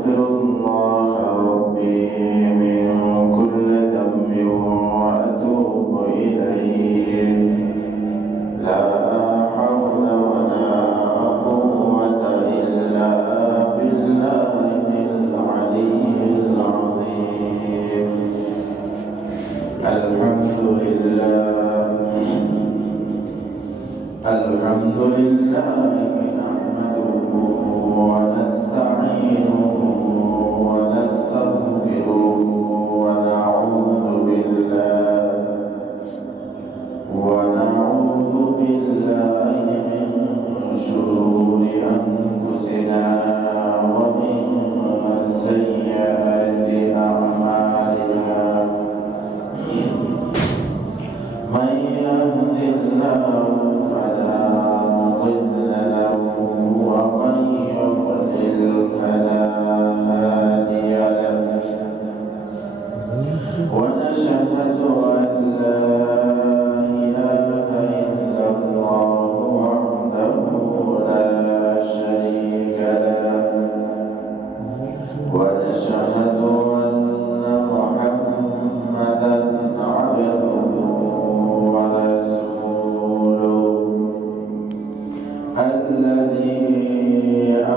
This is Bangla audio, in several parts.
أستغفر الله ربي من كل ذنب وأتوب إليه لا حول ولا قوة إلا بالله العلي العظيم الحمد لله نحمده ونستعينه ونستغفره ونعوذ بالله من شرور أنفسنا ومن سيئات أعمالنا من يهد الله فلا مضل له ومن يضلل فلا هادي له ونشهد أن لا إله إلا الله وحده لا شريك له ونشهد أن محمدا عبده ورسوله الذي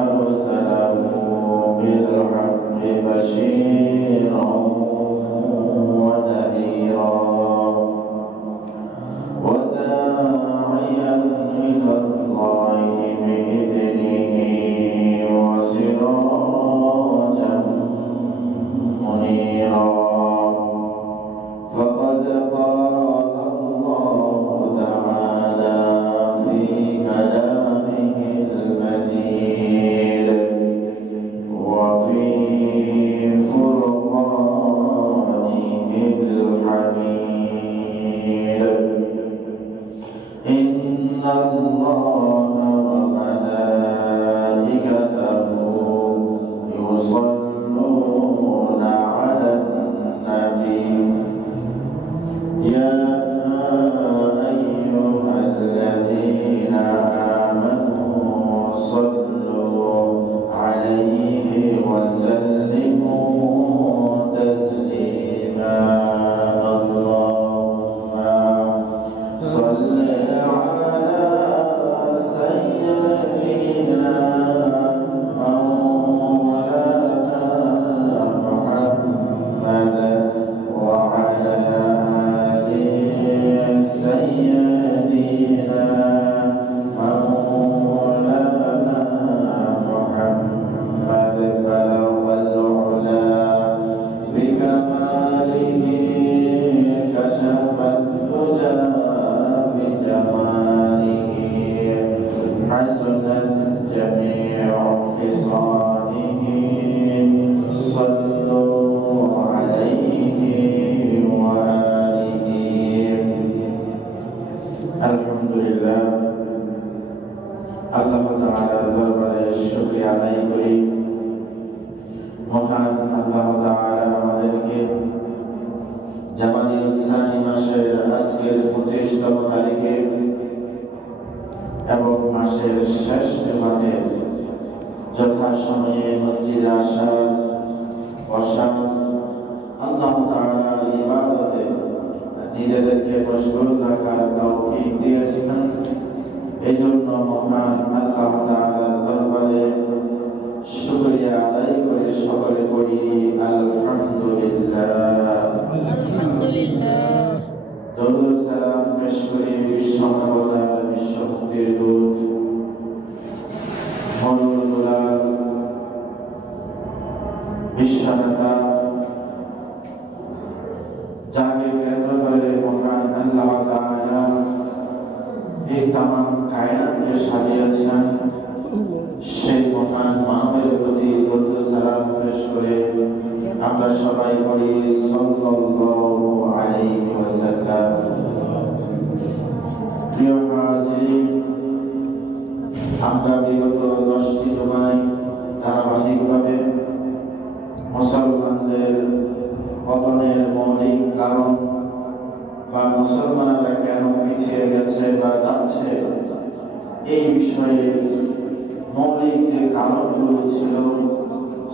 أرسله بالحق بشيرا ونذيرا وداعيا إلى الله بإذنه وسراجا منيرا فقد قال الله تعالى في كلامه المجيد وفي فرقانه الحميد إن الله وملائكته يصلون على النبي يا أيها الذين آمنوا صلوا عليه وسلموا تسليما اللهم صل على سيدنا مولانا محمد وعلى آل سيدنا مولانا محمد بلغ العلا بكماله كشف الهدى بجماله حسنت جميع خصاله صلوا عليه وآله الحمد لله আল্লাহ তাআলার দরবারে শুকরিয়া আদায় করি মহান আল্লাহ তাআলা আমাদেরকে জামাদিউস সানি মাসের আজকের 25তম তারিখে এবং মাসের শেষ জুমাতে যথাসময়ে মসজিদে আসা বসা আল্লাহ তাআলার ইবাদতে নিজেদেরকে মশগুল রাখার তৌফিক দিয়েছেন এজন্য মহান আল্লাহ তাআলার দরবারে শুকরিয়া আদায় করে সকলে পড়ি আলহামদুলিল্লাহ দরুদ সালাম পেশ করি বিশ্বমানবতার বিশ্বমুক্তির দূত মনোরুল্লাহ বিশ্বনেতা যাকে কেন্দ্র করে মহান আল্লাহ তাআলা এই তামাম কায়নাতকে সাজিয়েছেন সেই মহান মানবের প্রতি দরুদ সালাম পেশ করে আমরা সবাই পড়ি সাল্লাল্লাহু আলাইহি ওয়াসাল্লাম। প্রিয় হাজিরিন, আমরা বিগত 10টি জুমায় ধারাবাহিকভাবে মুসলমানদের পতনের মৌলিক কারণ বা মুসলমানরা কেন পিছিয়ে গেছে বা যাচ্ছে এই বিষয়ে মৌলিক যে কারণগুলো ছিল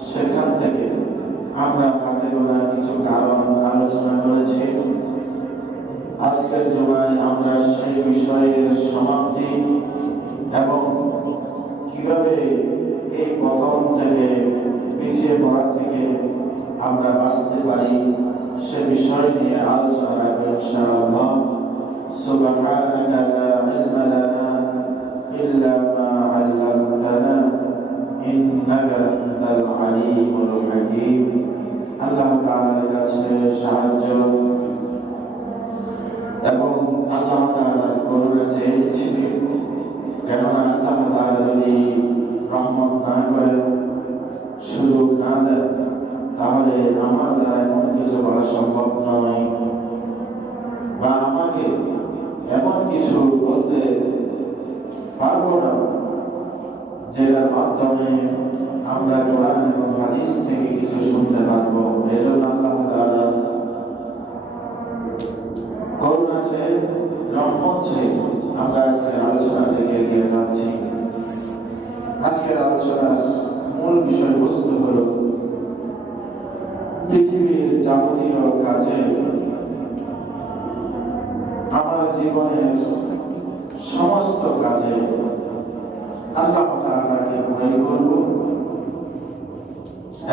সেখান থেকে আমরা হাতে গোনা কিছু কারণ আলোচনা করেছি। আজকের জুমায় আমরা সেই বিষয়ের সমাপ্তি এবং কিভাবে এই পতন থেকে পিছিয়ে পড়া থেকে আমরা বাঁচতে পারি সে বিষয় নিয়ে আলোচনা রাখবো ইনশাআল্লাহ। সুবহানাকা লা ইলমা লানা ইল্লা মা 'আল্লামতানা ইন্নাকা আনতাল আলিমুল হাকীম। আল্লাহ তাআলার কাছে সাহায্য এবং আল্লাহ তাআলার করুণা চেয়েছি, কেননা আল্লাহ তাআলা যদি রহমত না করেন, সুযোগ না দেন, তাহলে আমার দ্বারা এমন কিছু করা সম্ভব নয়, বা আমাকে এমন কিছু বলতে পারবো না যেটার মাধ্যমে আমরা কোরআন এবং হাদিস থেকে কিছু শুনতে পারবো। এজন্য আল্লাহ তাআলা করুণা চেয়ে, রহমত চেয়ে আমরা আজকের আলোচনা থেকে এগিয়ে যাচ্ছি। আজকের আলোচনার মূল বিষয়বস্তু হলো পৃথিবীর যাবতীয় কাজে আমার জীবনের সমস্ত কাজে আল্লাহ তাআলাকে ভয় করব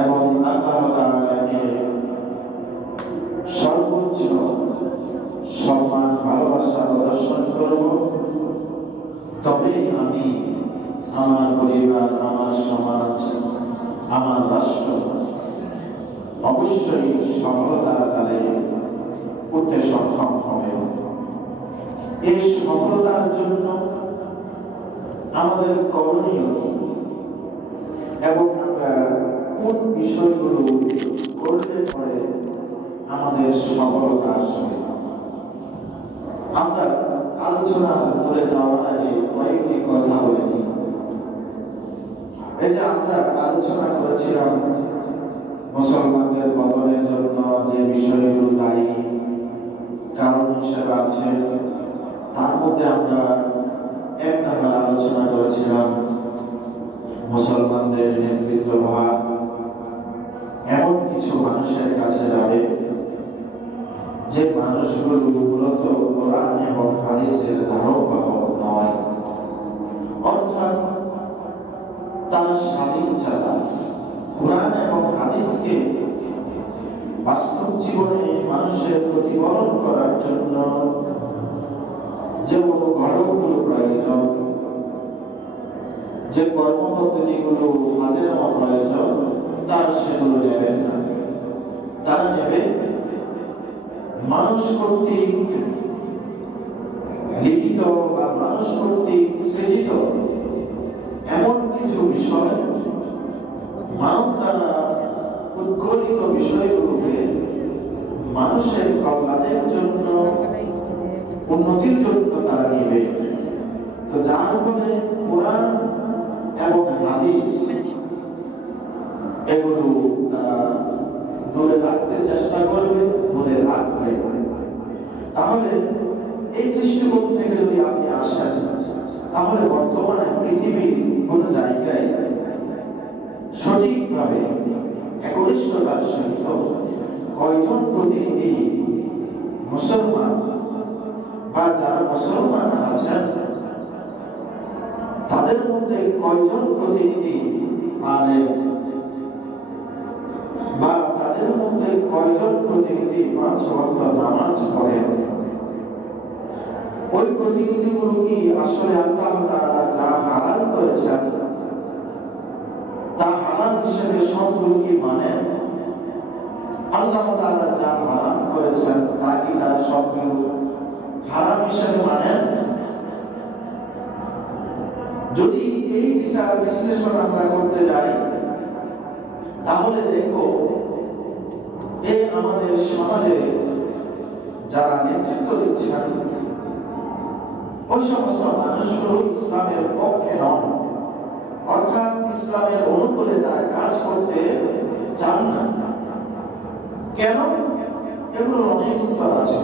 এবং আল্লাহ তাআলাকে সর্বোচ্চ সম্মান ভালোবাসা প্রদর্শন করব। তবেই আমি আমার পরিবার, আমার সমাজ, আমার রাষ্ট্র অবশ্যই সফলতার দ্বারে উঠতে সক্ষম হবে। এই সফলতার জন্য আমাদের করণীয় এবং আমরা কোন বিষয়গুলো করলে পরে আমাদের সফলতা আসবে, আমরা আলোচনা করে যাওয়ার আগে কয়েকটি কথা বলে নিই। এই যে আমরা আলোচনা করেছিলাম মুসলমানদের পতনের জন্য যে বিষয়গুলো দায়ী কারণ হিসেবে আছে, তার মধ্যে আমরা এক নাম্বার আলোচনা করেছিলাম মুসলমানদের নেতৃত্বভার এমন কিছু মানুষের কাছে যাবে যে মানুষগুলো মূলত কোরআন এবং হাদিসের ধারক বাহক নয়, অর্থাৎ তারা স্বাধীন ছাড়া কোরআন এবং হাদিসকে বাস্তব জীবনে মানুষের প্রতিফলন করার জন্য যে ঘটকগুলো প্রয়োজন, যে কর্মপদ্ধতিগুলো হাতে নেওয়া প্রয়োজন, তার সেগুলো নেবেন না। তারা নেবে মানুষ কর্তৃক লিখিত বা মানুষ কর্তৃক সৃজিত এমন কিছু বিষয়, মানব দ্বারা উদ্গঠিত বিষয়গুলোকে মানুষের কল্যাণের জন্য, উন্নতির জন্য তারা নেবে। তো যার ফলে কোরআন এবং হাদিস এগুলো তারা দূরে রাখতে চেষ্টা করবে, দূরে রাখবে। তাহলে এই দৃষ্টিকোণ থেকে যদি আপনি আসেন, তাহলে বর্তমানে পৃথিবীর কোন জায়গায় সঠিকভাবে একনিষ্ঠতার সহিত কয়জন প্রতিনিধি মুসলমান বা যারা মুসলমান আছেন তাদের মধ্যে কয়জন প্রতিনিধি আলেম বা তাদের মধ্যে কয়জন প্রতিনিধি 5 ওয়াক্ত নামাজ পড়েন, ওই প্রতিনিধিগুলো কি আসলে আল্লাহ তাআলা যা হালাল করেছেন তা হালাল হিসেবে সবগুলো কি মানেন? আল্লাহ তাআলা যা হারাম করেছেন তা কি তারা সবগুলো হারাম হিসেবে মানেন? যদি এই বিচার বিশ্লেষণ আমরা করতে যাই, তাহলে দেখো এই আমাদের সমাজে যারা নেতৃত্ব দিচ্ছেন ওই সমস্ত মানুষগুলো ইসলামের পক্ষে নন, অর্থাৎ ইসলামের অনুকূলে তারা কাজ করতে চান না। কেন? এগুলো অনেক উত্তর আছে,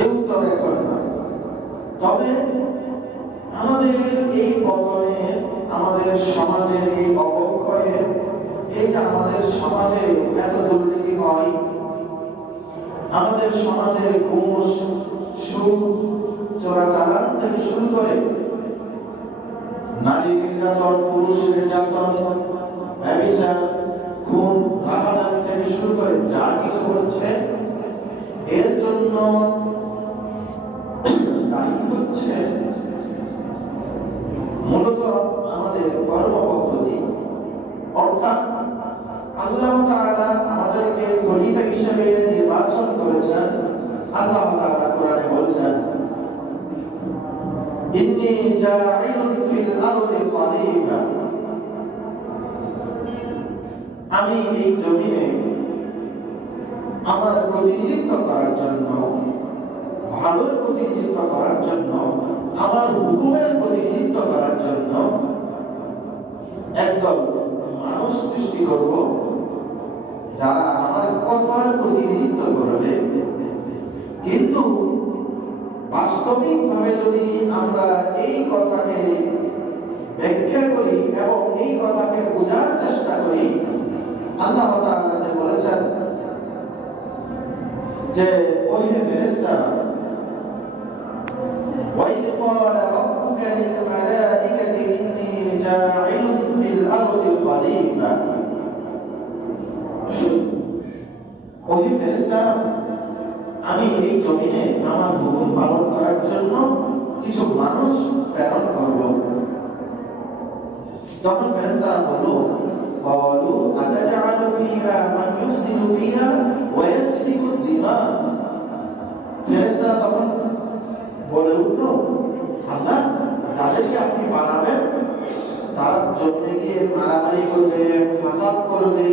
এই উত্তর এখন না। তবে আমাদের এই পতনে, আমাদের সমাজের এই অবক্ষয় ভয়ে এই যে আমাদের সমাজে এত দুর্নীতি হয়, আমাদের সমাজে ঘুষ, সুদ, চোরাচালান থেকে শুরু করে নারী নির্যাতন, পুরুষ নির্যাতন, ব্যভিচার, খুন, রাহাজানি থেকে শুরু করে যা কিছু হচ্ছে, এর জন্য দায়ী হচ্ছে মূলত আমাদের কর্মপদ্ধতি। অর্থাৎ আল্লাহ তাআলা আমাদেরকে খলিফা হিসেবে নির্বাচন করেছেন। আল্লাহ তাআলা কোরআনে বলেছেন, ইন্নী জাঈলুন ফিল আরদি খলিফা, আমি এই জমিনে আমার প্রতিনিধিত্ব করার জন্য, ভালোর প্রতিনিধিত্ব করার জন্য, আমার হুকুমের প্রতিনিধিত্ব করার জন্য একদল মানুষ সৃষ্টি করব, যারা আমার কথার প্রতিনিধিত্ব করবে। কিন্তু বাস্তবিকভাবে যদি আমরা এই কথাকে ব্যাখ্যা করি এবং এই কথাকে বোঝার চেষ্টা করি, আল্লাহ তাআলা যে বলেছেন যে ওহে ফেরেশতারা, وَإِذْ قَالَ رَبُّكَ لِلْمَلَائِكَةِ إِنِّي جَاعِلٌ فِي الْأَرْضِ خَلِيفَةً, ওহে ফেরেশতারা, আমি এই জমিনে আমার হুকুম পালন করার জন্য কিছু মানুষ প্রেরণ করব। তখন ফেরেশতারা বলল, قالوا أتجعل فيها من يفسد فيها ويسفك الدماء, ফেরেশতারা তখন বলে উঠল, আল্লাহ, যাদেরকে আপনি বানাবেন তার জন্য গিয়ে মারামারি করবে, ফাসাদ করবে,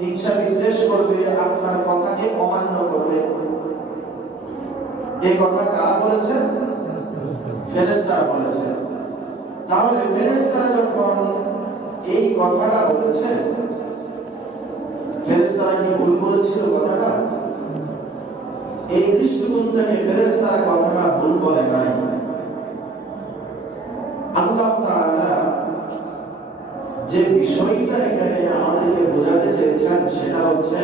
হিংসা বিদ্বেষ করবে, আপনার কথাকে অমান্য করবে। এই কথা কারা বলেছে? ফেরেশতারা বলেছে। তাহলে ফেরেশতারা যখন এই কথাটা বলেছে, ফেরেশতারা কি ভুল বলেছিল কথাটা? এই দৃষ্টিকোণ থেকে ফেরেশতারা কথাটা ভুল বলে নাই। আল্লাহ তাআলা যে বিষয়টা এখানে আমাদেরকে বোঝাতে চেয়েছেন সেটা হচ্ছে,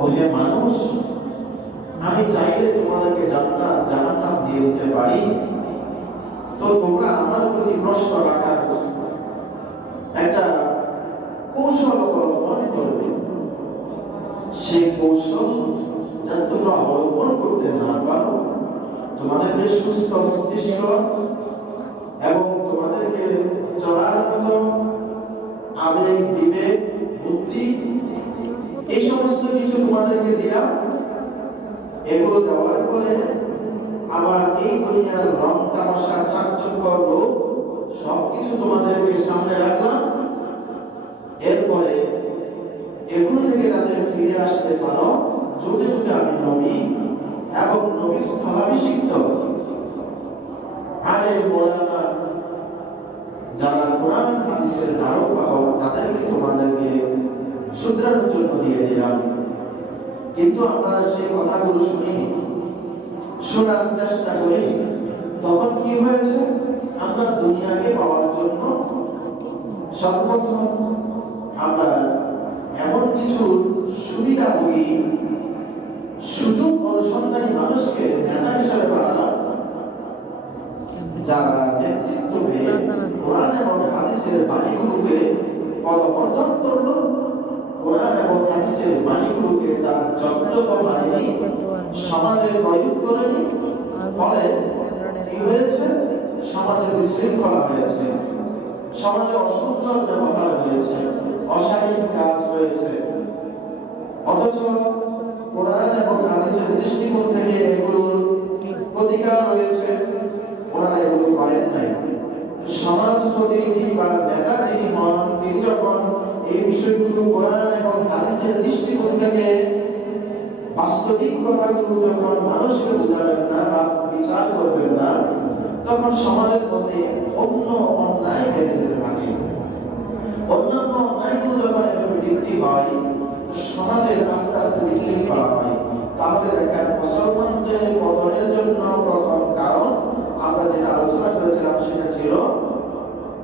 ওহে মানুষ, আমি চাইলে তোমাদেরকে জান্নাত জাহান্নাম দিয়ে দিতে পারি, তো তোমরা আমার প্রতি প্রশ্ন রাখার একটা কৌশল অবলম্বন করবে। সেই কৌশল যাতে তোমরা অবলম্বন করতে না পারো, তোমাদেরকে সুস্থ মস্তিষ্ক এবং তোমাদেরকে চলার মতো আবেগ, বিবেক, বুদ্ধি, এই সমস্ত কিছু তোমাদেরকে দিলাম। এগুলো দেওয়ার পরে আবার এই দুনিয়ার রং তামাশা, চাকচক্য, লোক সবকিছু তোমাদেরকে সামনে রাখলাম। এরপরে এগুলো থেকে যাতে ফিরে আসতে পারো, যুগে যুগে আমি নবী এবং নবীর স্থলাভিষিক্ত আলেম ওলামা যারা কোরআন হাদিসের ধারক বাহক, তাদেরকে তোমাদেরকে শুধরানোর জন্য দিয়ে দিলাম। কিন্তু আমরা সেই কথাগুলো শুনিনি, শোনার চেষ্টা করি। তখন কি হয়েছে? আমরা দুনিয়াকে পাওয়ার জন্য সর্বপ্রথম আমরা এমন কিছু সুবিধাভোগী, সুযোগ অনুসন্ধানী মানুষকে নেতা হিসাবে বানালাম, যারা নেতৃত্বে কোরআন এবং হাদিসের বাণীগুলোকে পদবর্ধন করলো, কোরআন এবং হাদিসের বাণীগুলোকে তার যত্নতা বাণী সমাজে প্রয়োগ করেনি। ফলে কি হয়েছে? সমাজে বিশৃঙ্খলা হয়েছে, সমাজে অসুন্দর ব্যবহার হয়েছে, অশালীন কাজ হয়েছে। অথচ কোরআন এবং হাদিসের দৃষ্টিকোণ থেকে এগুলোর প্রতিকার রয়েছে, ওনারা এগুলো করেন নাই। সমাজ প্রতিনিধি বা নেতা যিনি হন, তিনি যখন এই বিষয়গুলো কোরআন এবং হাদিসের দৃষ্টিকোণ থেকে বাস্তবিক কথাগুলো যখন মানুষকে বোঝাবেন না বা বিচার করবেন না, তখন সমাজের মধ্যে অন্য অন্যায় বেড়ে যেতে থাকে। অন্যান্য অন্যায়গুলো যখন এভাবে বৃদ্ধি হয়, সমাজে আস্তে আস্তে বিশৃঙ্খলা হয়। তাহলে দেখেন, মুসলমানদের পতনের জন্য প্রথম কারণ আমরা যেটা আলোচনা করেছিলাম সেটা ছিল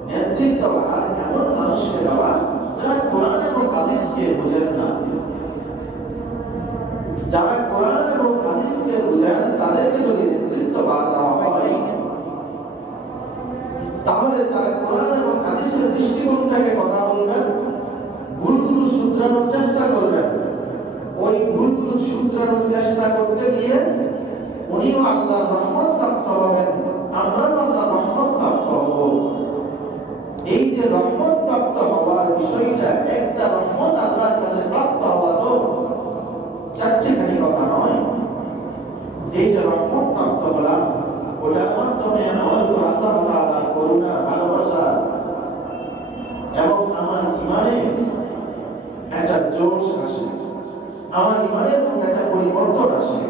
নেতৃত্ব। আর এমন মানুষ মানুষকে দেওয়া যারা কোরআন এবং হাদিসকে বুঝেন না। যারা কোরআন এবং হাদিসকে বুঝেন তাদেরকে যদি নেতৃত্ব দেওয়া হয়, তাহলে তারা কোরআন এবং হাদিসের দৃষ্টিকোণ থেকে কথা বলবেন, ভুলগুলো শুধরানোর চেষ্টা করবেন। ওই ভুলগুলো শুধরানোর চেষ্টা করতে গিয়ে উনিও আল্লাহর রহমত প্রাপ্ত হবেন, আমরাও আল্লাহর রহমত প্রাপ্ত হব। এই যে রহমত প্রাপ্ত হওয়ার বিষয়টা, একটা রহমত আল্লাহর কাছে প্রাপ্ত হওয়া তো চারটিখানি কথা নয়। এই যে রহমত প্রাপ্ত হলাম, ওটার মাধ্যমে আমার আল্লাহ তাআলার করুণা, ভালোবাসা এবং আমার ইমানে একটা জোশ আসে, আমার ইমানের মধ্যে একটা পরিবর্তন আসে,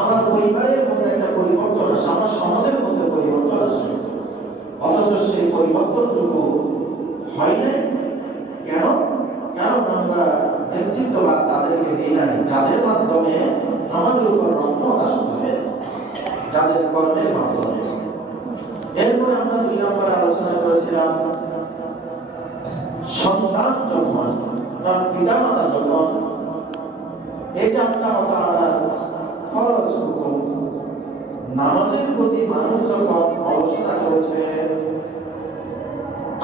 আমার পরিবারের মধ্যে একটা পরিবর্তন আসে, আমার সমাজের মধ্যে পরিবর্তন আসে। অথচ সেই পরিবর্তনটুকু হয় না কেন? কারণ আমরা নেতৃত্ববাদ তাদেরকে দিই নাই, যাদের মাধ্যমে আমাদের উপর রহমত আসবে, যাদের কর্মের মাধ্যমে। এরপরে আমরা 2 নম্বর আলোচনা করেছিলাম, সন্তান যখন তার পিতা মাতা যখন এই যে আল্লাহ তাআলার ফরজ হুকুম নামাজের প্রতি মানুষ যখন অলসতা করেছে,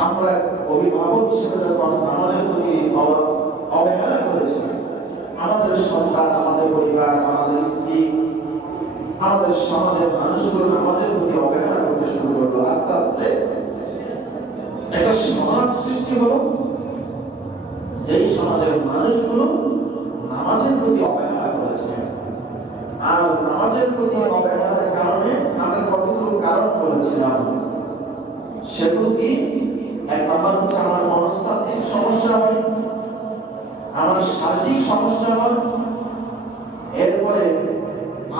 আমরা অভিভাবক হিসেবে যখন নামাজের প্রতি অবহেলা করেছি, আমাদের সন্তান, আমাদের পরিবার, আমাদের স্ত্রী, আমাদের সমাজের মানুষগুলো নামাজের প্রতি অবহেলা করতে শুরু করলো। আস্তে আস্তে একটা সমাজ সৃষ্টি হলো, যেই সমাজের মানুষগুলো নামাজের প্রতি অবহেলা করেছে। আর নামাজের প্রতি অবহেলার কারণে আমরা কতগুলো কারণ বলেছিলাম, সেগুলো কি? 1 নম্বর হচ্ছে আমার মনস্তাত্ত্বিক সমস্যা হয়, আমার শারীরিক সমস্যা হয়, এরপরে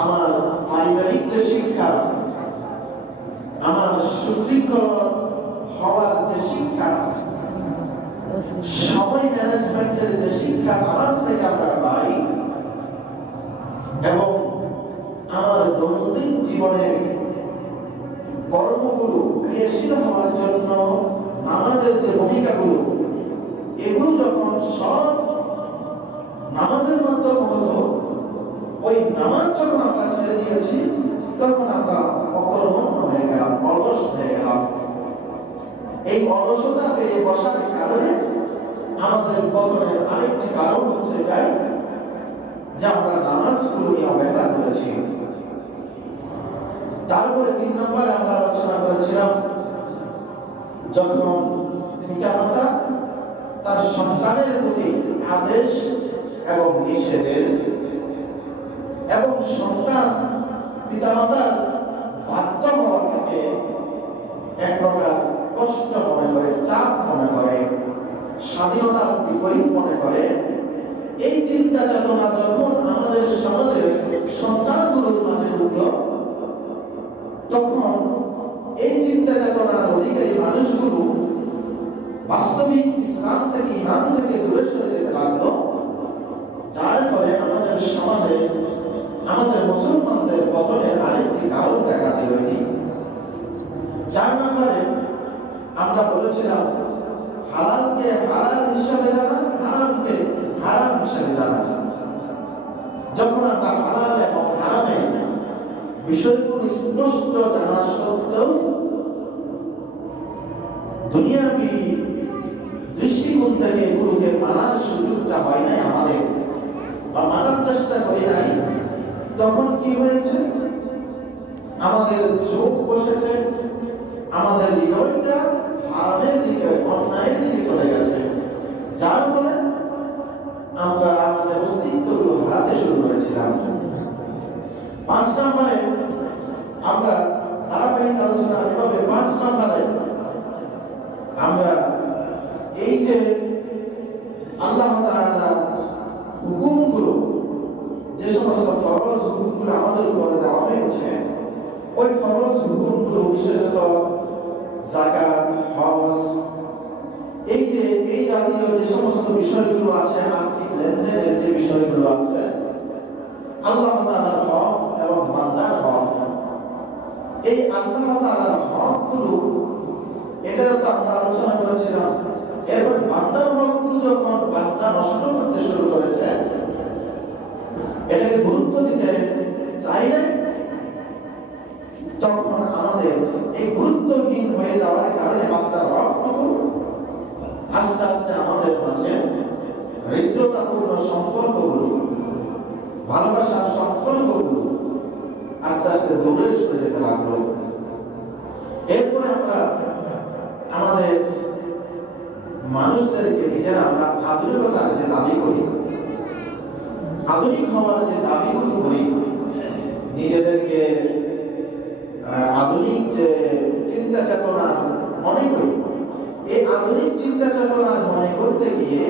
আমার পারিবারিক যে শিক্ষা, আমার সুশৃঙ্খল হওয়ার যে শিক্ষা, সময় ম্যানেজমেন্টের যে শিক্ষা নামাজ থেকে আমরা পাই, এবং আমার দৈনন্দিন জীবনের কর্মগুলো ক্রিয়াশীল হওয়ার জন্য নামাজের যে ভূমিকাগুলো, এগুলো যখন সব নামাজের মাধ্যমে হতো, ওই নামাজ যখন আমরা ছেড়ে দিয়েছি, তখন আমরা অকর্মণ্য হয়ে গেলাম, অলস হয়ে গেলাম। এই অলসতা পেয়ে বসার কারণে আমাদের পতনের আরেকটি কারণ হচ্ছে এটাই যে আমরা নামাজগুলো নিয়ে অবহেলা করেছি। তারপরে 3 নম্বরে আমরা আলোচনা করেছিলাম, যখন পিতামাতা তার সন্তানের প্রতি আদেশ এবং নিষেধের, এবং সন্তান পিতামাতার বাধ্য হওয়াটাকে এক প্রকার কষ্ট মনে করে, চাপ মনে করে, স্বাধীনতার বিপরীত মনে করে, এই চিন্তা চেতনা যখন আমাদের সমাজের সন্তানগুলোর মাঝে ঢুকলো, তখন এই চিন্তা চেতনার অধিকারী মানুষগুলো বাস্তবিক ইসলাম থেকে, ইমান থেকে দূরে সরে যেতে লাগলো, যার ফলে আমাদের সমাজে আমাদের মুসলমানদের পতনের আরেকটি কারণ দেখা দিল। 4 নম্বরে আমরা বলেছিলাম, হালালকে হালাল হিসাবে জানা, হারামকে হারাম হিসাবে জানা। যখন আমরা হালাল এবং হারামে বিষয়গুলো স্পষ্ট জানা সত্ত্বেও দুনিয়াবি দৃষ্টিকোণ থেকে এগুলোকে মানার সুযোগটা হয় নাই আমাদের, বা মানার চেষ্টা করি নাই, তখন কি হয়েছে? আমাদের চোখ বসেছে, আমাদের হৃদয়টা হারামের দিকে, অন্যায়ের দিকে চলে গেছে, যার ফলে আমরা আমাদের অস্তিত্বগুলো হারাতে শুরু করেছিলাম। 5 নম্বরে আমরা ধারাবাহিক আলোচনা এভাবে 5 নম্বরে আমরা এই যে আল্লাহ তাআলার হুকুমগুলো, যে সমস্ত ফরজ হুকুমগুলো আমাদের উপরে দেওয়া হয়েছে, ওই ফরজ হুকুমগুলো বিশেষত যাকাত, হজ, এই যে এই জাতীয় যে সমস্ত বিষয়গুলো আছে, আর্থিক লেনদেনের যে বিষয়গুলো আছে, আল্লাহ তাআলার হক এবং বান্দার হক, এই আল্লাহ তাআলার হকগুলো, এটার তো আমরা আলোচনা করেছিলাম এরপর বান্দার হকগুলো যখন বান্দা নষ্ট করতে শুরু করেছে, এটাকে গুরুত্ব দিতে চাইলে তখন আমাদের এই গুরুত্বহীন হয়ে যাওয়ার কারণে বান্দার হকটুকু আস্তে আস্তে আমাদের মাঝে হৃদ্রতাপূর্ণ সম্পর্কগুলো, ভালোবাসার সম্পর্কগুলো আস্তে আস্তে দূরে সরে যেতে লাগলো। এরপরে আমরা আমাদের মানুষদেরকে নিজেরা আমরা আধুনিকতার যে দাবি করি, আধুনিক হওয়ার যে দাবিগুলো করি, নিজেদেরকে আধুনিক যে চিন্তা চেতনা মনে করি, এই আধুনিক চিন্তা চেতনা মনে করতে গিয়ে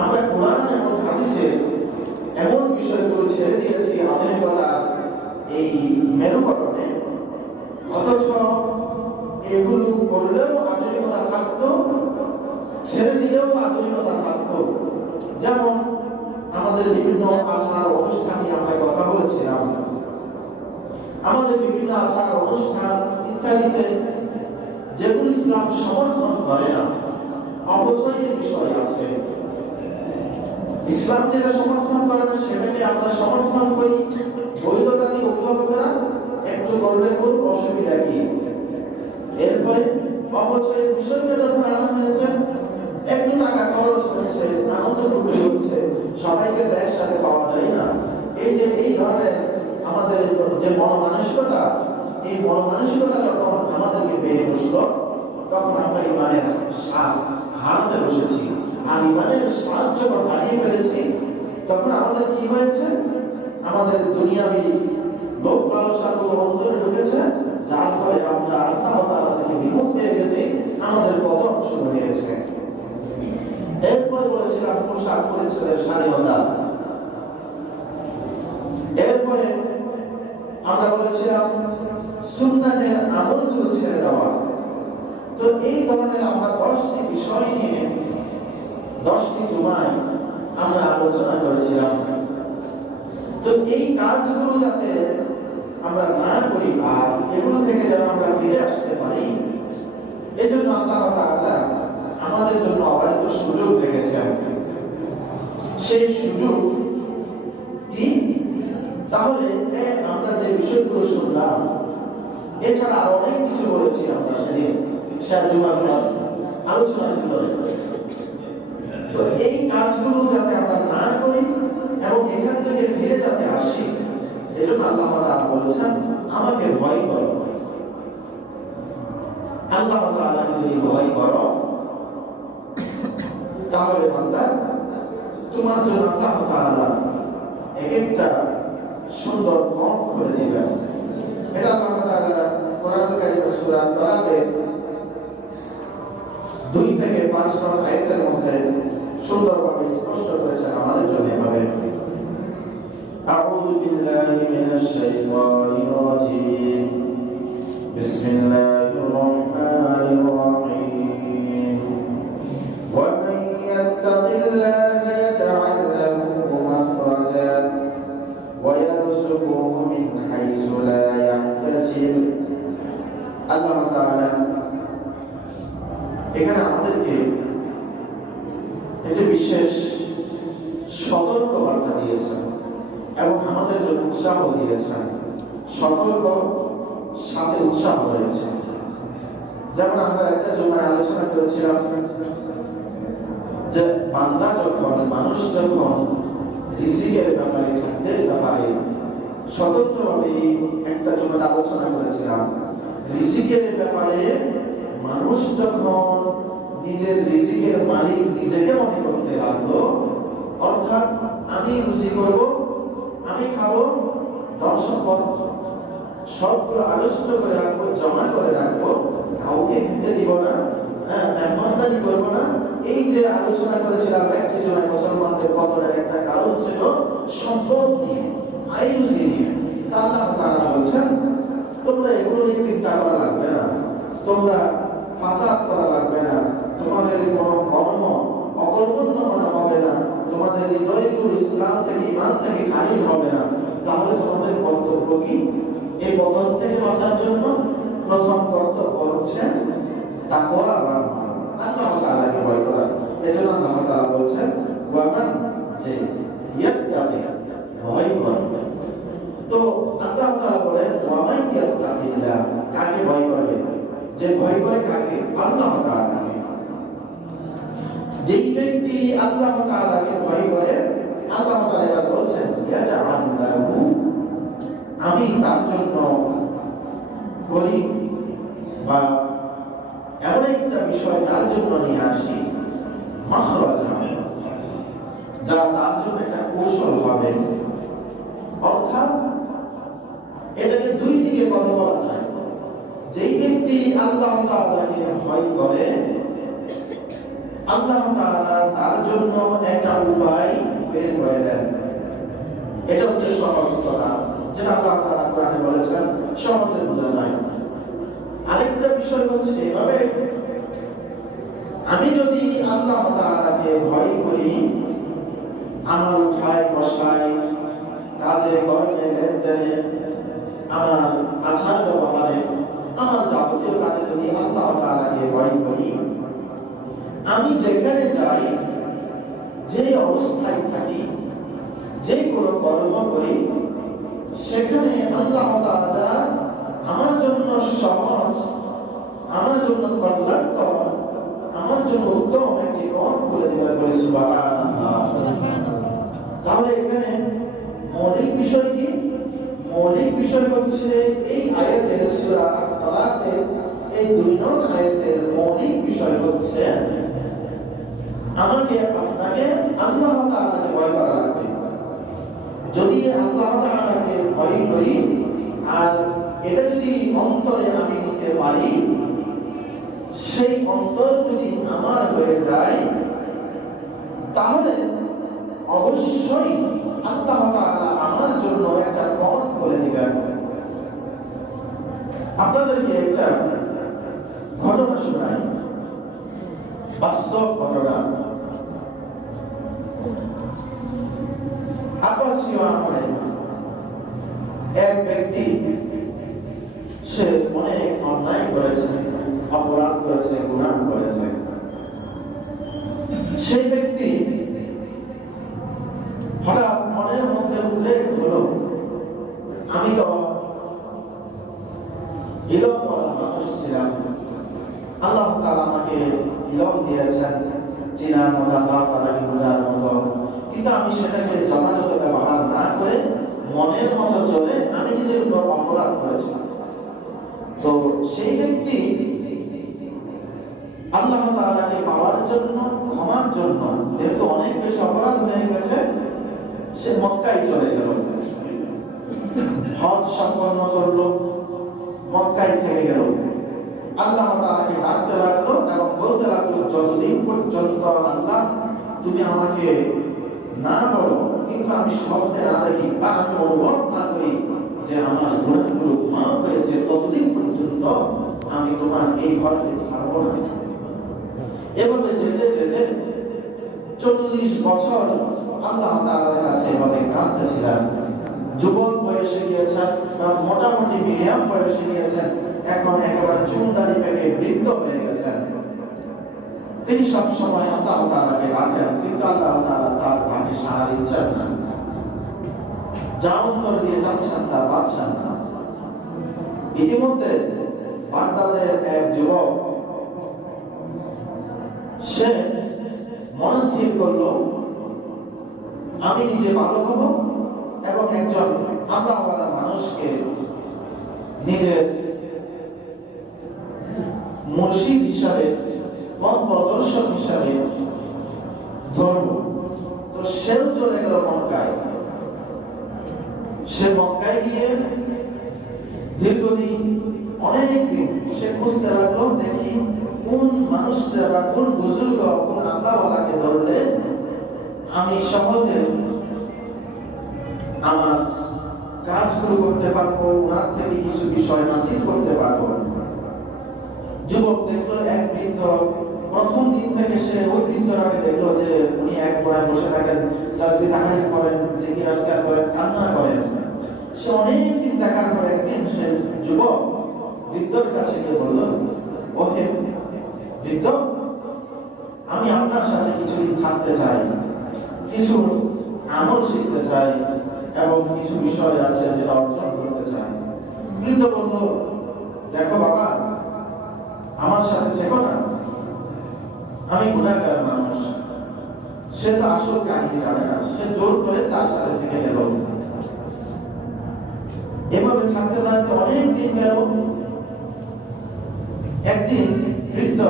আমরা কোরআন এবং হাদিসের এমন বিষয়গুলো ছেড়ে দিয়েছি আধুনিকতার এই মেরুকরণে। অথচ এগুলো করলেও আধুনিকতা থাকতো, ছেড়ে দিলেও আধুনিকতা থাকতো। যেমন আমাদের বিভিন্ন আচার অনুষ্ঠানে আমরা কথা বলেছিলাম, আমাদের বিভিন্ন আচার অনুষ্ঠান ইত্যাদিতে যেগুলো ইসলাম সমর্থন করে না, অপচয়ের বিষয় আছে। ইসলাম যেটা সমর্থন করে না সেটাকে আমরা সমর্থন করি, বৈধতা দিয়ে অভিভাবকরা একটু করলে কোন অসুবিধা কি। এরপরে অপচয়ের বিষয়টা যখন আনা হয়েছে, একটু টাকা খরচ হচ্ছে, আনন্দ ফুটে হচ্ছে, সবাইকে তো একসাথে পাওয়া যায় না। এই যে এই ধরনের আমাদের যে মনমানসিকতা, এই মনমানসিকতা যখন আমাদেরকে বেড়ে বসলো, তখন আমরা ইমানের স্বাদ হারাতে বসেছি। আর ইমানের স্বাদ যখন হারিয়ে ফেলেছি, তখন আমাদের কি হয়েছে? আমাদের দুনিয়াবি লোক লালসাগুলো অন্তরে ঢুকেছে, যার ফলে আমরা আল্লাহ তাআলা থেকে বিমুখ হয়ে গেছি, আমাদের পতন শুরু হয়েছে। এরপরে বলেছিলাম পোশাক পরিচ্ছদের স্বাধীনতা। এরপরে আমরা বলেছিলাম সুন্নাতের আমলগুলো ছেড়ে দেওয়া। তো এই ধরনের আমরা 10টি বিষয় নিয়ে 10টি জুমায় আমরা আলোচনা করেছিলাম। তো এই কাজগুলো যাতে আমরা না করি আর এগুলো থেকে যেন আমরা ফিরে আসতে পারি, এজন্য আল্লাহ তাআলা আমাদের জন্য অবারিত সুযোগ রেখেছেন। সেই সুযোগ কি? তাহলে আমরা যে বিষয়গুলো শুনলাম, এছাড়া আরো অনেক কিছু বলেছি আমরা সেদিন আলোচনার ভিতরে। তো এই কাজগুলো যাতে আমরা না করি এবং এখান থেকে ফিরে যাতে আসি, এজন্য আল্লাহ তাআলা বলেছেন আমাকে ভয় করো। আল্লাহ তাআলা যদি ভয় করো, তাহলে বান্দা তোমার জন্য আল্লাহ তাআলা একটা সুন্দর পথ করে দিবেন। এটা আল্লাহ তাআলা কোরআনুল কারীম সূরা তারাকের 2 থেকে 5 নং আয়াতের মধ্যে সুন্দরভাবে স্পষ্ট করেছেন আমাদের জন্য এভাবে। আউযু বিল্লাহি মিনাশ শাইতানির রাজীম। বিসমিল্লাহির রহমানির রহিম। ওয়া মান ইয়াত্তাকিল্লাহা ইয়াজআল লাহু মাখরাজা ওয়া ইয়ারযুকহু মিন হাইসু লা ইয়াহতাসিব। আল্লাহ তাআলা এখানে আমাদেরকে একটি বিশেষ সতর্ক বার্তা দিয়েছেন এবং আমাদের জন্য উৎসাহ দিয়েছেন। সতর্ক সাথে উৎসাহ রয়েছে। যেমন আমরা একটা জুমায় আলোচনা করেছিলাম যে বান্দা যখন, মানুষ যখন রিজিকের ব্যাপারে, খাদ্যের ব্যাপারে স্বতন্ত্রভাবে একটা জুমায় আলোচনা করেছিলাম, রিজিকের ব্যাপারে মানুষ যখন নিজের রিজিকের মালিক নিজেকে মনে করতে লাগলো, অর্থাৎ আমি রুজি করব, আমি খাবো, ধন সম্পদ সবগুলো আলোচিত করে রাখবো, জমা করে রাখবো, কাউকে খেতে দিব না, মেহমানদারি করবো না। এই যে আলোচনা করেছিলাম একটি জন্য মুসলমানদের পতনের একটা কারণ ছিল সম্পদ নিয়ে, আয় রুজি নিয়ে। তারা বলছেন তোমরা এগুলো নিয়ে চিন্তা করা লাগবে না, তোমরা ফাসাদ করা লাগবে না, তোমাদের কোনো কর্ম অকর্মণ্য মনে হবে না, তোমাদের হৃদয়গুলো ইসলাম থেকে, ঈমান থেকে খারিজ হবে না। তাহলে তোমাদের কর্তব্য কি? এই পতন থেকে বাঁচার জন্য প্রথম কর্তব্য হচ্ছে তাকওয়া, আল্লাহ তাআলাকে ভয় বলছেন ওয়ামান যে ইয়াত্তাকি ভয় করবে। তো আল্লাহ তাআলা বলেন ওয়ামান ইয়াত্তাকিল্লাহ, কাকে ভয় করবে? যে ভয় করে কাকে? আল্লাহ তাআলাকে। যেই ব্যক্তি আল্লাহ তাআলাকে ভয় করে, আল্লাহ তাআলা বলছেন ইয়াজআল লাহু, আমি তার জন্য করি বা এমন একটা বিষয় তার জন্য নিয়ে আসি মাখরাজা, যা তার জন্য একটা কৌশল হবে। অর্থাৎ এটাকে দুই দিকে কথা বলা যায়। যেই ব্যক্তি আল্লাহ তাআলাকে ভয় করে, আল্লাহ তাআলা তার জন্য একটা উপায় বের করে দেন। এটা হচ্ছে সহজতা, যেটা আল্লাহ তাআলা কোরআনে বলেছেন, সহজে বোঝা যায়। আরেকটা বিষয় হচ্ছে এভাবে, আমি যদি আল্লাহ তাআলাকে ভয় করি, আমার উঠায় বসায়, কাজে কর্মে লেনদেনে, আমার আচার ব্যবহারে, আমার যাবতীয় কাজে যদি আল্লাহ তাআলাকে ভয় করি, আমি যেখানে যাই, যে অবস্থায় থাকি, যে কোনো কর্ম করি, সেখানে আল্লাহ তাআলা আমার জন্য সহজ, আমার জন্য কল্যাণকর, আমার জন্য উত্তম একটি পথ খুলে দিবেন বলে সুবহানাল্লাহ। তাহলে এখানে মৌলিক বিষয় কি? মৌলিক বিষয় হচ্ছে এই আয়াতের সূরা আত-তালাকের এই 2 নং আয়াতের মৌলিক বিষয় হচ্ছে আমাকে আপনাকে আল্লাহ তাআলাকে ভয় করা লাগবে। যদি আল্লাহ তাআলাকে ভয় করি আর এটা যদি অন্তরে আমি নিতে পারি, সেই অন্তর যদি আমার হয়ে যায়, তাহলে অবশ্যই আল্লাহ তাআলা আমার জন্য একটা পথ খুলে দিবেন। আপনাদেরকে একটা ঘটনা শোনাই, বাস্তব ঘটনা। আব্বাসীয় আমলে এক ব্যক্তি, সে অনেক অন্যায় করেছে, অপরাধ করেছে, গুনাহ করেছে। সেই ব্যক্তি হঠাৎ মনের মধ্যে উল্লেখ হলো, আমি তো ইলম পড়া মানুষ ছিলাম, আল্লাহ তাআলা আমাকে ইলম দিয়েছেন চিনার মতো, আল্লাহ তাআলাকে বোঝার মতো, কিন্তু আমি সেটাকে যথাযথ ব্যবহার না করে মনের মতো চলে আমি নিজের উপর অপরাধ করেছি। তো সেই ব্যক্তি আল্লাহ তাআলাকে পাওয়ার জন্য, ক্ষমার জন্য, যেহেতু অনেক বেশি অপরাধ হয়ে গেছে, সে মক্কায় চলে গেল, হজ সম্পন্ন করলো, মক্কায় থেকে গেল। আল্লাহ তাআলাকে ডাকতে লাগলো এবং বলতে লাগলো, যতদিন পর্যন্ত আল্লাহ তুমি আমাকে না বলো, কিন্তু আমি স্বপ্নে না দেখি বা আমি অনুভব না করি যে আমার গুনাহগুলো মাফ হয়েছে, ততদিন পর্যন্ত আমি তোমার এই ঘরকে ছাড়বো না। এভাবে যেতে যেতে 40 বছর আল্লাহ তাআলার কাছে এভাবে কাঁদতেছিলেন। যুবক বয়সে গিয়েছেন, মোটামুটি মিডিয়াম বয়সে গিয়েছেন, এখন একেবারে চুল দাড়ি পেকে বৃদ্ধ হয়ে গেছেন। তিনি সব সময় আল্লাহ তাআলাকে ডাকেন, কিন্তু আল্লাহ তাআলা তার ডাকে সাড়া দিচ্ছেন না, যা উত্তর দিয়ে যাচ্ছেন তা পাচ্ছেন না। ইতিমধ্যে বাগদাদের এক যুবক, সে মনস্থির করলো, আমি নিজে ভালো হব এবং একজন আল্লাহওয়ালা মানুষকে নিজের মুর্শিদ হিসাবে, পথ প্রদর্শক হিসাবে ধরব। তো সেও চলে গেল মক্কায়। সে মক্কায় গিয়ে দীর্ঘদিন, অনেক দিন সে খুঁজতে লাগলো, দেখি কোন মানুষটা বা কোন বুজুর্গ, কোন আল্লাহওয়ালাকে ধরলে আমি সহজে আমার কাজগুলো করতে পারবো, ওনার থেকে কিছু বিষয় হাসিল করতে পারবো। যুবক দেখলো এক বৃদ্ধ, প্রথম দিন থেকে সে ওই বৃদ্ধটাকে দেখলো যে উনি এক কোণায় বসে থাকেন, তাসবিহ তাহলিল করেন, জিকির আজকার করেন, কান্না করেন। সে অনেক দিন দেখার পর একদিন সে যুবক বৃদ্ধর কাছে গিয়ে বলল, ওহে বৃদ্ধ, আমি আপনার সাথে কিছুদিন থাকতে চাই, কিছু আমল শিখতে চাই এবং কিছু বিষয় আছে যেটা অর্জন করতে চাই। বৃদ্ধ বলল, দেখো বাবা, আমার সাথে থেকো না, আমি গুনাহগার মানুষ। সে তো আসল কাহিনী জানে না, সে জোর করে তার সাথে থেকে গেল। এভাবে থাকতে থাকতে অনেক দিন গেল। একদিন বৃদ্ধ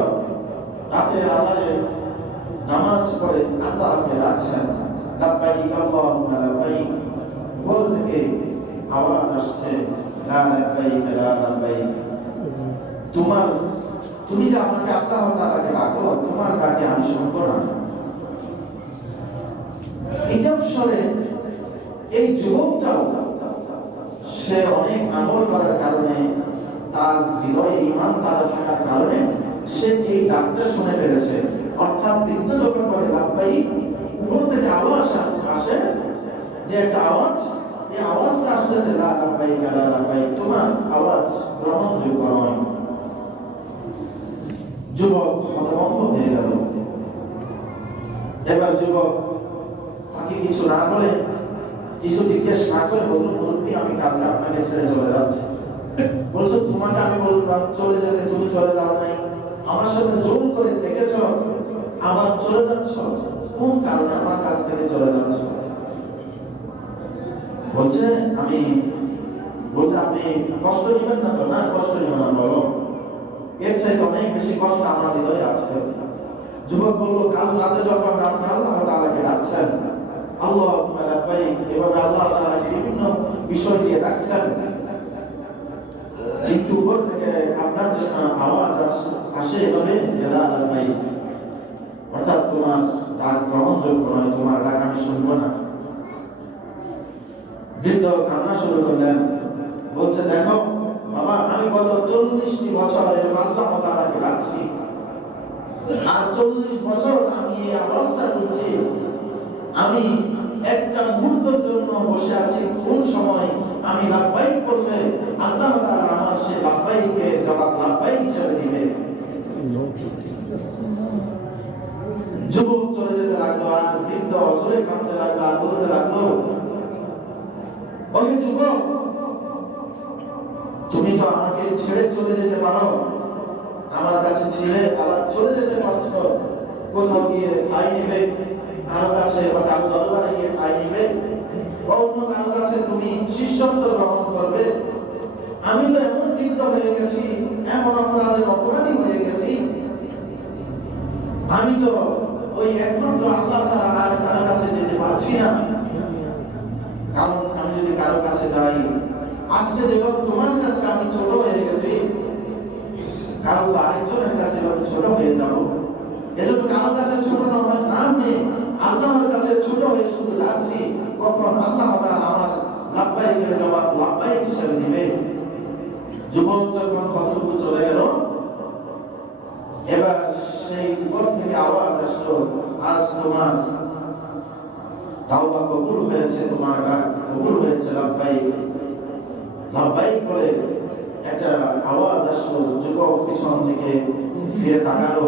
রাতের আধারে নামাজ পড়ে আল্লাহকে ডাকছেন, লাব্বাইক আল্লাহুম্মা লাব্বাইক। উপর থেকে আওয়াজ আসছে, লা লাব্বাইক লা লাব্বাইক। তুমি যে আমাকে আল্লাহ তাআলাকে ডাকো, তোমার ডাকে আমি শুনবো না। এই অবসরে এই যুবকটাও সে অনেক আমল করার কারণে, তার হৃদয়ে ঈমান তাজা থাকার কারণে সে এই ডাকটা শুনে ফেলেছে। অর্থাৎ বৃদ্ধ যখন বলে লাব্বাইক, উপর থেকে আওয়াজ আসে, যে একটা আওয়াজ, এই আওয়াজটা আসতেছে লা লাব্বাইক লা লাব্বাইক, তোমার আওয়াজ গ্রহণযোগ্য নয়। যুবক হতভম্ব হয়ে গেল। এবার যুবক তাকে কিছু না বলে, কিছু জিজ্ঞেস না করে বলল, মুরব্বী, আমি কালকে আপনাকে ছেড়ে চলে যাচ্ছি। বলছো, তোমাকে আমি বললাম চলে যেতে, তুমি চলে যাও নাই, আমার সাথে জোর করে থেকেছ, আবার চলে যাচ্ছ, কোন কারণে আমার কাছ থেকে চলে যাচ্ছ? বলছে, আমি বলতে আপনি কষ্ট নেবেন না তো? না, কষ্ট নেবেন না, বলো, এর চাইতে অনেক বেশি কষ্ট আমার হৃদয়ে আছে। যুবক বলল, কাল রাতে যখন আপনি আল্লাহ তাআলাকে ডাকছেন, আল্লাহুম্মা লাব্বাইক, এভাবে আল্লাহ তাআলাকে বিভিন্ন বিষয় দিয়ে ডাকছেন, কিন্তু উপর থেকে আপনার জন্য আওয়াজ আসে এভাবে, লা লাব্বাইক, অর্থাৎ তোমার ডাক গ্রহণযোগ্য নয়, তোমার ডাক আমি শুনবো না। বৃদ্ধ কান্না শুরু করলেন। বলছে, দেখো বাবা, আমি গত 40টি বছর আল্লাহ তাআলাকে ডাকছি, আর 40 বছর আমি এই অবস্থা করছি। আমি একটা মুহূর্তের জন্য বসে আছি, কোন সময় আমি লাব্বাইক বললে আল্লাহ তাআলা আমার সেই লাব্বাইকের জবাব লাব্বাইক হিসেবে দিবে। যুবক চলে যেতে লাগলো, আর বৃদ্ধ অজরে কাঁদতে লাগলো, আর বলতে লাগলো, ওহে যুবক, তুমি তো আমাকে ছেড়ে চলে যেতে পারো, আমার কাছে ছিলে, আবার চলে যেতে পারছো, কোথাও গিয়ে ঠাঁই নেবে, কারো কাছে বা কারো দরবারে গিয়ে ঠাঁই নেবে, অন্য কারো কাছে তুমি শিষ্যত্ব গ্রহণ করবে। আমি তো এমন বৃদ্ধ হয়ে গেছি, এমন অপরাধী হয়ে গেছি, আমি তো ওই একমাত্র আল্লাহ ছাড়া আর কারো কাছে যেতে পারছি না। কারণ আমি যদি কারো কাছে যাই, আজকে যেমন তোমার কাছে আমি ছোট হয়ে গেছি, কারো তো আরেকজনের কাছে ছোট হয়ে যাবো। এজন্য কারো কাছে ছোট না হয়ে আল্লাহর কাছে ছোট হয়ে শুধু যাচ্ছি, কখন আল্লাহ আমার লাব্বাইকের জবাব লাব্বাইক হিসেবে দিবে। যুবক যখন কতটুকু চলে গেল, এবার সেই উপর থেকে আওয়াজ আসলো, আজ তোমার তাওবা কবুল হয়েছে, তোমার ডাক কবুল হয়েছে, লাব্বাইক লাব্বাইক বলে একটা আওয়াজ আসলো। যুবক পিছন থেকে ফিরে তাকালো,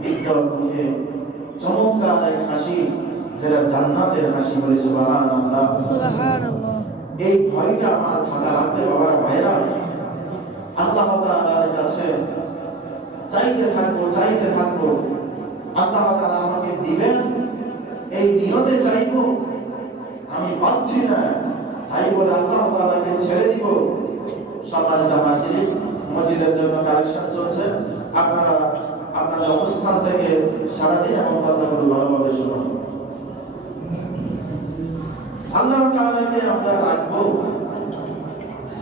বৃদ্ধ মুখে চমৎকার এক হাসি, যেটা জান্নাতের হাসি, বলে সুবহানাল্লাহ, সুবহানাল্লাহ। এই ভয়টা আমার থাকা লাগবে বাবার ভাইরা, আল্লাহ তাআলার কাছে চাইতে থাকবো, আল্লাহ তাআলা আমাকে দিবেন, এই নিয়তে চাইবো, আমি পাচ্ছি না, তাই বলে আল্লাহ তাআলাকে ছেড়ে দিব। সম্মানিত হাজির, মসজিদের জন্য কালেকশন চলছে, আপনারা আপনাদের অবস্থান থেকে সারাদিন এবং কথাগুলো ভালোভাবে শুনুন। আল্লাহ তাআলাকে আমরা রাখবো,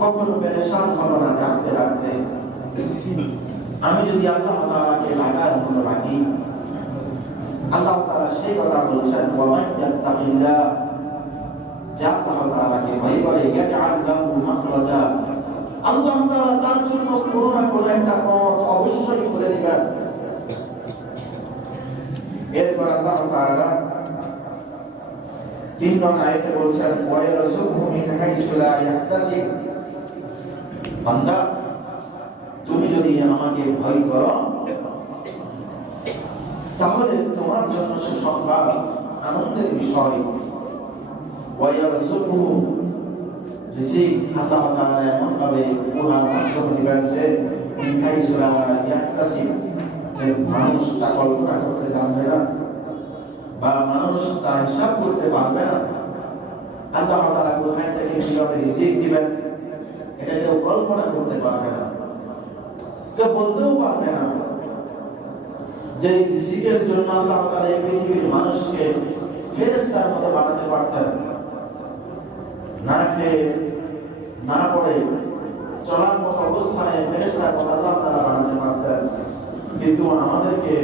কখনো পেরেশান হব না ডাকতে ডাকতে। আমি যদি আল্লাহ তাআলাকে লাগার মতো রাখি, আল্লাহ তাআলা সেই কথা বলছেন, ওয়া মান ইয়াত্তাকিল্লাহ, যে আল্লাহ তাআলাকে ভয় করে, ইয়াজআল লাহু মাখরাজা, আল্লাহ তাআলা তার জন্য কোনো না কোনো একটা পথ অবশ্যই করে দিবেন। এরপর আল্লাহ তাআলা 3 নং আয়াতে বলছেন, ওয়া ইয়ারযুকহু মিন হাইসু লা ইয়াহতাসিব, বান্দা তুমি যদি আমাকে ভয় করো, তাহলে তোমার জন্য সুসংবাদ, আনন্দের বিষয়। ওয়ায়ারযুকুহু, রিজিক আল্লাহ তাআলা এমন ভাবে পুরা মাধ্যমে দিবেন যে মিন হাইসু লা ইয়াহতাসিব, যে মানুষ তা কল্পনা করতে জানবে না বা মানুষ তা হিসাব করতে পারবে না। আল্লাহ তাআলা কোথায় থেকে কিভাবে রিজিক দিবেন এটা কেউ কল্পনা করতে পারবে না, কেউ বলতেও পারবে না। যে রিজিকের জন্য আল্লাহ তাআলা এই পৃথিবীর মানুষকে ফেরেশতার মতো বানাতে পারতেন, না খেয়ে না পড়ে চলার মতো অবস্থানে ফেরেশতার মতো আল্লাহ তাআলা বানাতে পারতেন, কিন্তু আমাদেরকে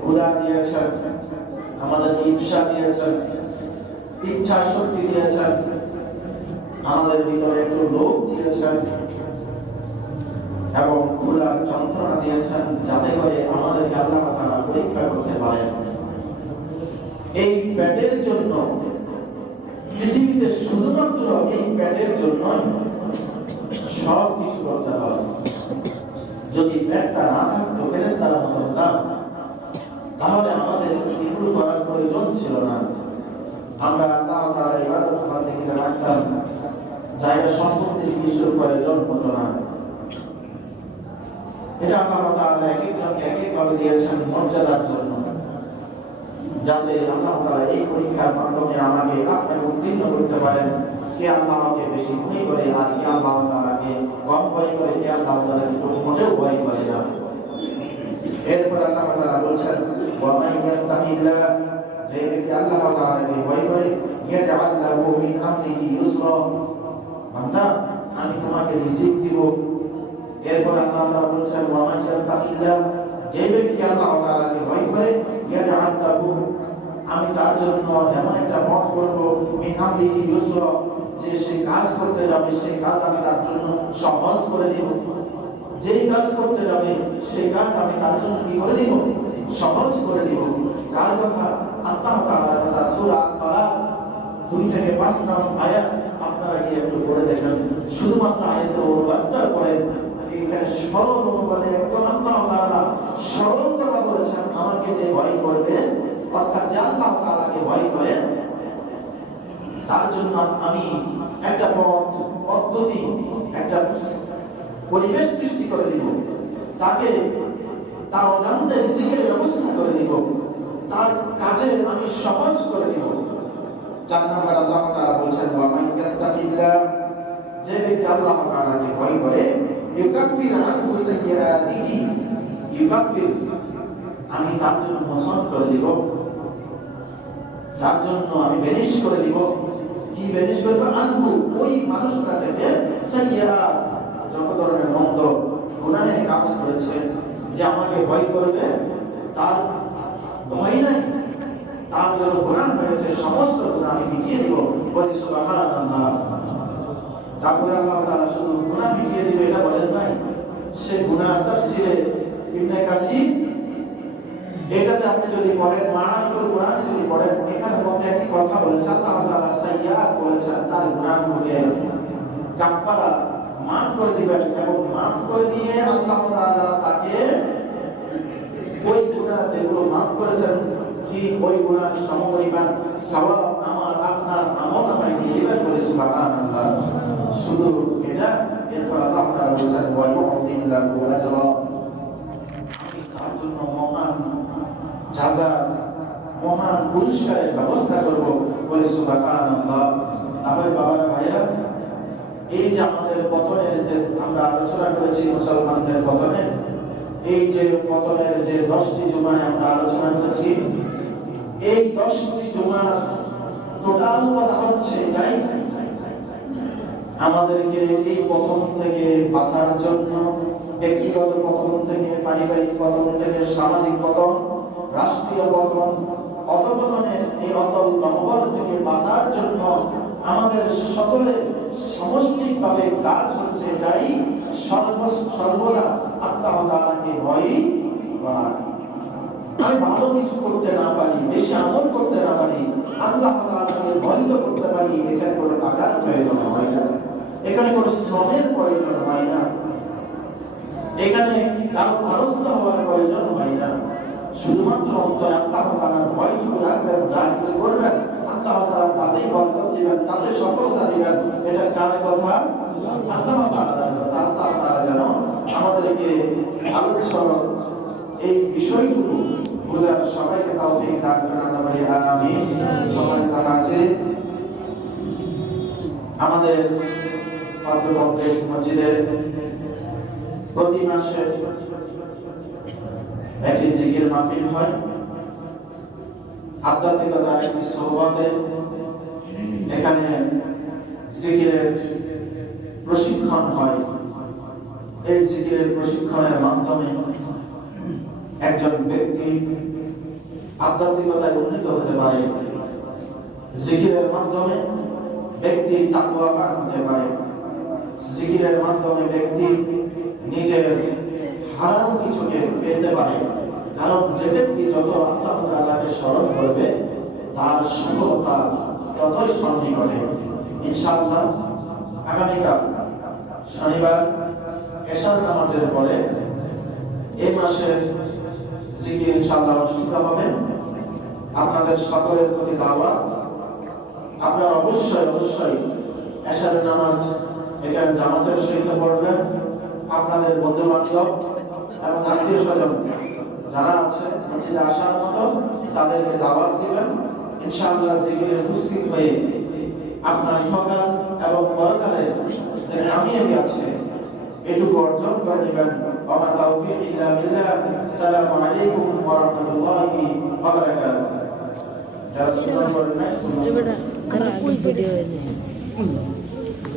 ক্ষুধা দিয়েছেন, আমাদেরকে ইচ্ছা দিয়েছেন, ইচ্ছা শক্তি দিয়েছেন, আমাদের ভিতরে একটু লোভ দিয়েছেন এবং ক্ষুধার যন্ত্রণা দিয়েছেন, যাতে করে আমাদেরকে আল্লাহ তাআলা পরীক্ষা করতে পারেন। এই পেটের জন্য পৃথিবীতে শুধুমাত্র এই পেটের জন্য সব কিছু করতে হয়। যদি পেটটা না থাকতো ফেরেশতার মতো হতাম, তাহলে আমাদের এগুলো করার প্রয়োজন ছিল না। আমরা আল্লাহ তাআলার ইবাদত বন্দেগী রাখতাম, জায়গা সম্পত্তির কিছুর প্রয়োজন হতো না। এটা আল্লাহ তাআলা এক একজনকে এক একভাবে দিয়েছেন মর্যাদার জন্য, যাতে আল্লাহ তাআলা এই পরীক্ষার মাধ্যমে আমাকে আপনাকে উত্তীর্ণ করতে পারেন। কে আল্লাহকে বেশি ভয় করে আর কে আল্লাহ তাআলাকে কম ভয় করে, কে আল্লাহ তাআলাকে মোটেও ভয় করে না। এরপর আল্লাহ তাআলা বলছেন, ওয়া মান ইয়াত্তাকিল্লাহ, যে ব্যক্তি আল্লাহ তাআলাকে ভয় করে, ইয়াজআল লাহু মিন আমরিহি ইউসরা, বান্দা আমি তোমাকে রিজিক দিব। এরপর আল্লাহ তাআলা বলছেন, ওয়া মান ইয়াত্তাকিল্লাহ, যে ব্যক্তি আল্লাহ তাআলাকে ভয় করে, ইয়াজআল লাহু, আমি তার জন্য এমন একটা পথ করব, মিন আমরিহি ইউসরা, যে সে কাজ করতে যাবে সেই কাজ আমি তার জন্য সহজ করে দিব। যেই কাজ করতে যাবে সেই কাজ আমি তার জন্য কি করে দিব? সহজ করে দিব। কার কথা? আল্লাহ তাআলার কথা। সূরা আল-ফালাক 2 থেকে 5 নম্বর আয়াত আপনারা কি একটু পড়ে দেখেন, শুধুমাত্র আয়াতের অনুবাদটা করেন। এইটা সরল অনুবাদে একদম আল্লাহ তাআলা সরল কথা বলেছেন, আমাকে যে ভয় করবে, অর্থাৎ যে আল্লাহ তাআলাকে ভয় করে, তার জন্য আমি একটা পদ্ধতি, একটা পরিবেশ সৃষ্টি করে দিব, তাকে তার অজান্তে রিজিকের ব্যবস্থা করে দিব, তার কাজে আমি সহজ করে দিব। 4 নম্বর আল্লাহ তাআলা বলেছেন, ওয়া মান ইয়াত্তাকিল্লাহ, যে ব্যক্তি আল্লাহ তাআলাকে ভয় করে, ইউকাফির আনহু সাইয়্যাতিহি, ইউকাফির, আমি তার জন্য মোচন করে দিব, তার জন্য আমি বেনিশ করে দিব। কি বেনিশ করব? আনহু, ওই মানুষটা থেকে, সাইয়্যাত, যত ধরনের মন্দ গুনাহের কাজ করেছে, যে আমাকে ভয় করবে, তার ভয় নাই, তার যত গুনাহ হয়েছে সমস্ত গুনাহ আমি মিটিয়ে দিব। বলি সুবহানাল্লাহ। তারপরে আল্লাহ তাআলা শুধু গুনাহ মিটিয়ে দিবে এটা বলেন নাই, সে গুনাহ তাফসীরে ইবনে কাসির, এটাতে আপনি যদি পড়েন, মানাতুল কোরআন যদি পড়েন, এখানে মধ্যে একটি কথা বলেছে, আল্লাহ তাআলা সাইয়্যাত বলেছেন, তার গুনাহগুলোকে কাফারা মাফ করে দিবেন, এবং মাফ করে দিয়ে আল্লাহ তাআলা তাকে ওই গুনাহ যেগুলো মাফ করেছেন, ঠিক ওই গুনাহ সমপরিমাণ সওয়াব আমার আপনার আমলনামায় দিয়ে দিবেন। বলে সুবহানাল্লাহ। শুধু এটা, এরপর আল্লাহ তাআলা বলেছেন, ওয়া ইউ'তিল লাহু আজরা, আমি তার জন্য মহান জাযা, মহান পুরস্কারের ব্যবস্থা করব। বলে সুবহানাল্লাহ। তাহলে বাবারা, ভাইরা, এই যে আমাদের পতনের যে আমরা আলোচনা করেছি, মুসলমানদের পতনের, এই যে পতনের যে 10টি জুমায় আমরা আলোচনা করেছি, এই 10টি জুমার টোটাল কথা হচ্ছে এটাই, আমাদেরকে এই পতন থেকে বাঁচার জন্য, ব্যক্তিগত পতন থেকে, পারিবারিক পতন থেকে, সামাজিক পতন, রাষ্ট্রীয় পতন, অধঃপতনের এই অতল তহবল থেকে বাঁচার জন্য আমাদের সকলের সামষ্টিকভাবে কাজ হচ্ছে এটাই, সর্বদা আল্লাহ তাআলাকে ভয় করা। আমি ভালো কিছু করতে না পারি, বেশি আমল করতে না পারি, আল্লাহ তাআলাকে ভয় করতে পারি, এখানে কোনো টাকার প্রয়োজন হয় না, এখানে কোনো শ্রমের প্রয়োজন হয় না, এখানে কারো খরচ হওয়ার প্রয়োজন হয় না। শুধুমাত্র অন্তরে আল্লাহ তাআলার ভয়টুকু রাখবেন, যা কিছু করবেন আল্লাহ তাআলা তাতেই বরকত দিবেন, তাতে সফলতা দিবেন। এটা কার কথা? আল্লাহ তাআলা যেন আমাদেরকে আলোচ্য এই বিষয়গুলো বুঝার সবাইকে তৌফিক দান করেন, আমরা বলি আমিন। সম্মানিত হাজির, আমাদের কমপ্লেক্স মসজিদে প্রতি মাসে একটি জিকির মাহফিল হয়। আধ্যাত্মিকতার একটি সোহবতে এখানে জিকিরের প্রশিক্ষণ হয়। এই জিকিরের প্রশিক্ষণের মাধ্যমে একজন ব্যক্তি আধ্যাত্মিকতায় উন্নীত হতে পারে। জিকিরের মাধ্যমে ব্যক্তি তাকওয়াবান হতে পারে। জিকিরের মাধ্যমে ব্যক্তি নিজের হারানো কিছুকে পেতে পারে। কারণ যে ব্যক্তি যত আল্লাহ তাআলাকে স্মরণ করবে তার সফলতা ততই সন্নিকটে। ইনশাআল্লাহ আগামীকাল শনিবার এশার নামাজের পরে এই মাসের জিকির ইনশাআল্লাহ অনুষ্ঠিত হবে। আপনাদের সকলের প্রতি দাওয়াত, আপনারা অবশ্যই এশারের নামাজ এখানে জামাতের সহিত পড়বেন। আপনাদের বন্ধু বান্ধব এবং আত্মীয় স্বজন যারা আছে মসজিদে আসার মতো তাদেরকে দাওয়াত দিবেন। ইনশাআল্লাহ জিকিরে উপস্থিত হয়ে আপনার ইহকাল এবং পরকালে যে কামিয়াবি আছে এটুকু অর্জন করে নেবেন। ওয়া তাওফীক ইল্লা বিল্লাহ। আসসালামু আলাইকুম ওয়া রাহমাতুল্লাহি ওয়া বারাকাতুহু।